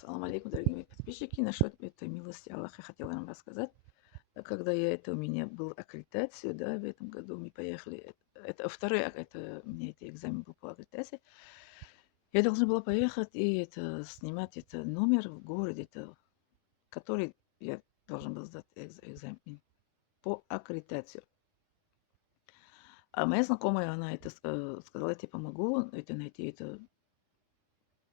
Салам алейкум, дорогие мои подписчики. Насчет этой милости Аллаха я хотела вам рассказать. Когда у меня был аккредитацию, да, в этом году мы поехали. Это второй, это у меня это экзамен был по аккредитации. Я должна была поехать и это снимать это номер в городе, это, который я должна была сдать экзамен по аккредитацию. А моя знакомая, она это сказала, я тебе помогу это найти это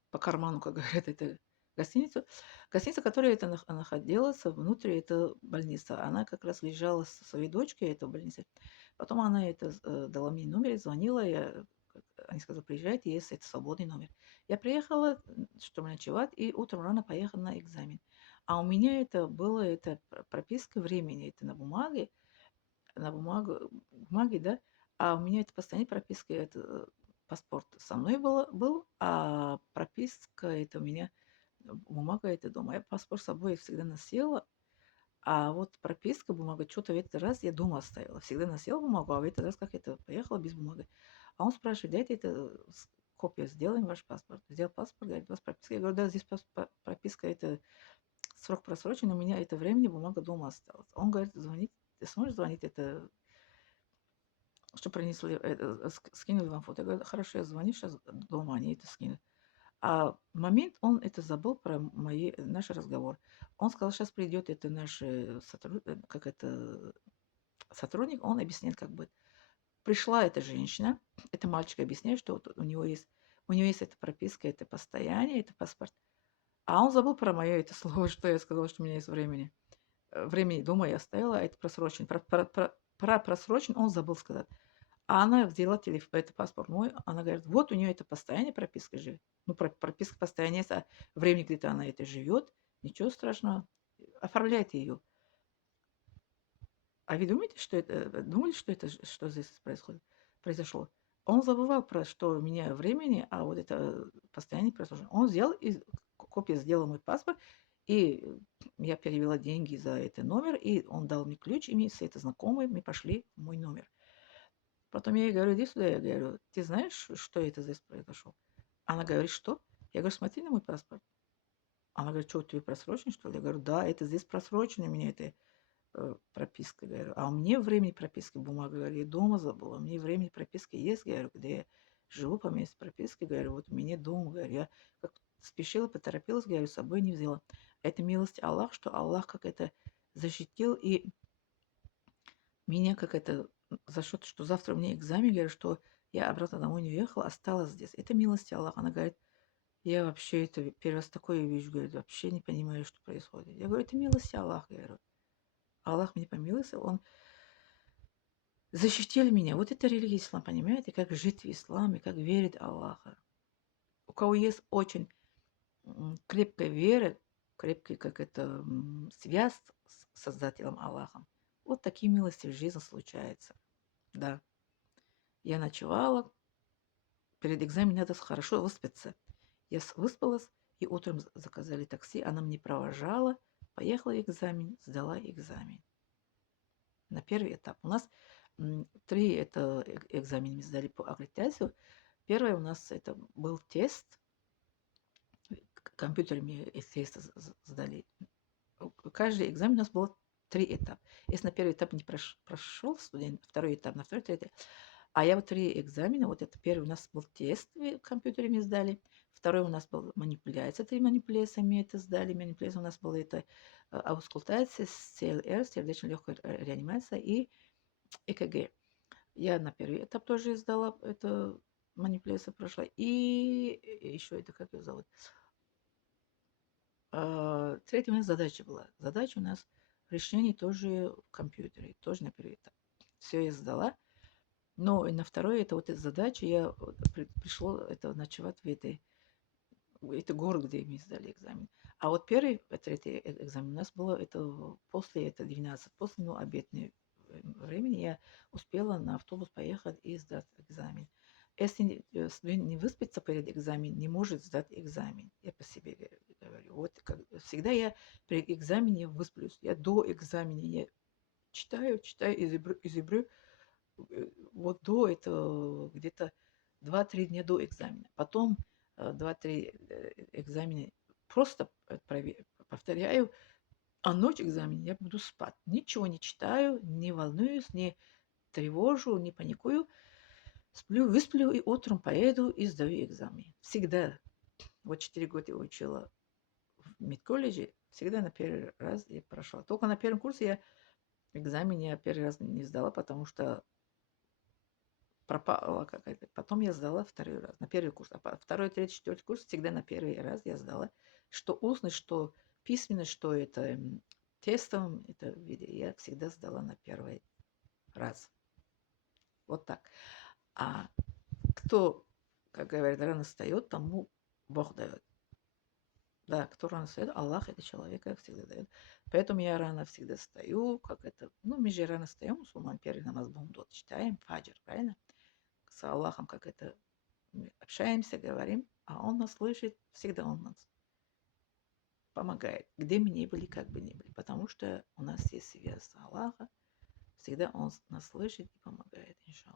по карману, как говорят, это гостиницу. Гостиница, которая это находилась внутри, это больница. Она как раз лежала со своей дочкой, это в больнице. Потом она это дала мне номер, звонила, они сказали, приезжайте, если это свободный номер. Я приехала, чтобы ночевать, и утром рано поехала на экзамен. А у меня это было, это прописка времени, это на бумаге, да, а у меня это постоянно прописка, это паспорт со мной был, а прописка это у меня, бумага это дома. Я паспорт с собой всегда носила, а вот прописка, бумага, что-то в этот раз я дома оставила. Всегда носила бумагу, а в этот раз как это, поехала без бумаги. А он спрашивает, дайте это копию, сделаем ваш паспорт. Сделал паспорт, говорит, у вас прописка. Я говорю, да, здесь прописка, это срок просрочен, у меня это времени, бумага дома осталась. Он говорит, звонить, ты сможешь звонить, это что принесли, скинули вам фото. Я говорю, хорошо, я звоню сейчас дома, они это скинут. А в момент он это забыл про наш разговор. Он сказал, сейчас придет это наш сотрудник, он объяснит, как бы. Пришла эта женщина, это мальчик объясняет, что вот у него есть эта прописка, это постояние, это паспорт. А он забыл про мое это слово, что я сказала, что у меня есть времени. Времени дома я оставила, а это просрочен. Про просрочен он забыл сказать. А она взяла это паспорт мой, она говорит, вот у нее это постоянная прописка же. Ну, прописка постоянная, а времени где-то она это живет, ничего страшного, оформляйте ее. А вы думаете, что думали, что здесь произошло? Он забывал про что у меня времени, а вот это постоянный просрочен. Он взял и копию сделал мой паспорт, и я перевела деньги за этот номер, и он дал мне ключ, и мы с этой знакомой мы пошли в мой номер. Потом я ей говорю, иди сюда, я говорю, ты знаешь, что это здесь произошло? Она говорит, что? Я говорю, смотри на мой паспорт. Она говорит, что, у тебя просрочен, что ли? Я говорю, да, это здесь просрочено у меня, это прописка, говорю. А у меня времени прописки бумага, говорю, я дома забыла. У меня времени прописки есть, говорю, где я живу по месту прописки, говорю, вот у меня дома, говорю, я как спешила, поторопилась, говорю, с собой не взяла. Это милость Аллах, что Аллах как это защитил и меня как это за счет, что завтра у меня экзамен, говорю, что я обратно домой не уехала, осталась здесь. Это милость Аллаха. Она говорит, я вообще это первый раз такое вижу, говорит, вообще не понимаю, что происходит. Я говорю, это милость Аллаха, говорю. Аллах мне помиловался, он защитил меня. Вот это религия ислам, понимаете, как жить в исламе, как верит Аллаха. У кого есть очень крепкая вера, крепкая, как это, связь с Создателем Аллахом, вот такие милости в жизни случаются. Да, я ночевала, перед экзаменом надо хорошо выспаться. Я выспалась, и утром заказали такси, она мне провожала, поехала в экзамен, сдала экзамен. На первый этап. У нас 3 это экзамена мы сдали по аккредитацию. Первый у нас это был тест, компьютерами тест сдали. Каждый экзамен у нас было 3 этапа. Если на первый этап не прошел студент, второй этап, на второй, третий. А я вот 3 экзамена, вот это первый у нас был тест, в компьютере мы сдали, второй у нас был манипуляция, 3 манипуляции мы это сдали, манипуляция у нас была это аускультация, СЛР, сердечно-легкая реанимация и ЭКГ. Я на первый этап тоже сдала, это манипуляция прошла, и еще это, как ее зовут, третья у нас задача была. Задача у нас решение тоже в компьютере, тоже на первый этап. Все я сдала. Но и на второй, это вот эта задача, я пришло это ночевать это город, где мы сдали экзамен. А вот первый, третий экзамен у нас было это после, это 12, после, ну, обедной времени я успела на автобус поехать и сдать экзамен. Если студент не выспится перед экзаменом, не может сдать экзамен. Я по себе говорю. Вот всегда я при экзамене высплюсь. Я до экзамена я читаю, изобрю, вот до этого где-то 2-3 дня до экзамена. Потом 2-3 экзамена просто повторяю, а ночь экзамен я буду спать. Ничего не читаю, не волнуюсь, не тревожу, не паникую. Сплю, высплю и утром поеду и сдаю экзамен. Всегда. Вот 4 года я учила в медколледже, всегда на первый раз я прошла. Только на первом курсе экзамен я первый раз не сдала, потому что пропала какая-то. Потом я сдала второй раз, на первый курс. А второй, третий, четвертый курс всегда на первый раз я сдала. Что устно, что письменно, что это тестом, это в виде, я всегда сдала на первый раз. Вот так. А кто, как говорят, рано встает, тому Бог дает. Да, кто рано встает, Аллах это человека всегда дает. Поэтому я рано всегда встаю, как это, ну, мы же рано встаем, мусульман, первый намаз бумдот читаем, фаджр, правильно? С Аллахом, как это, мы общаемся, говорим, а Он нас слышит, всегда Он нас помогает, где мы ни были, как бы ни были, потому что у нас есть связь с Аллахом, всегда Он нас слышит и помогает, иншаллах.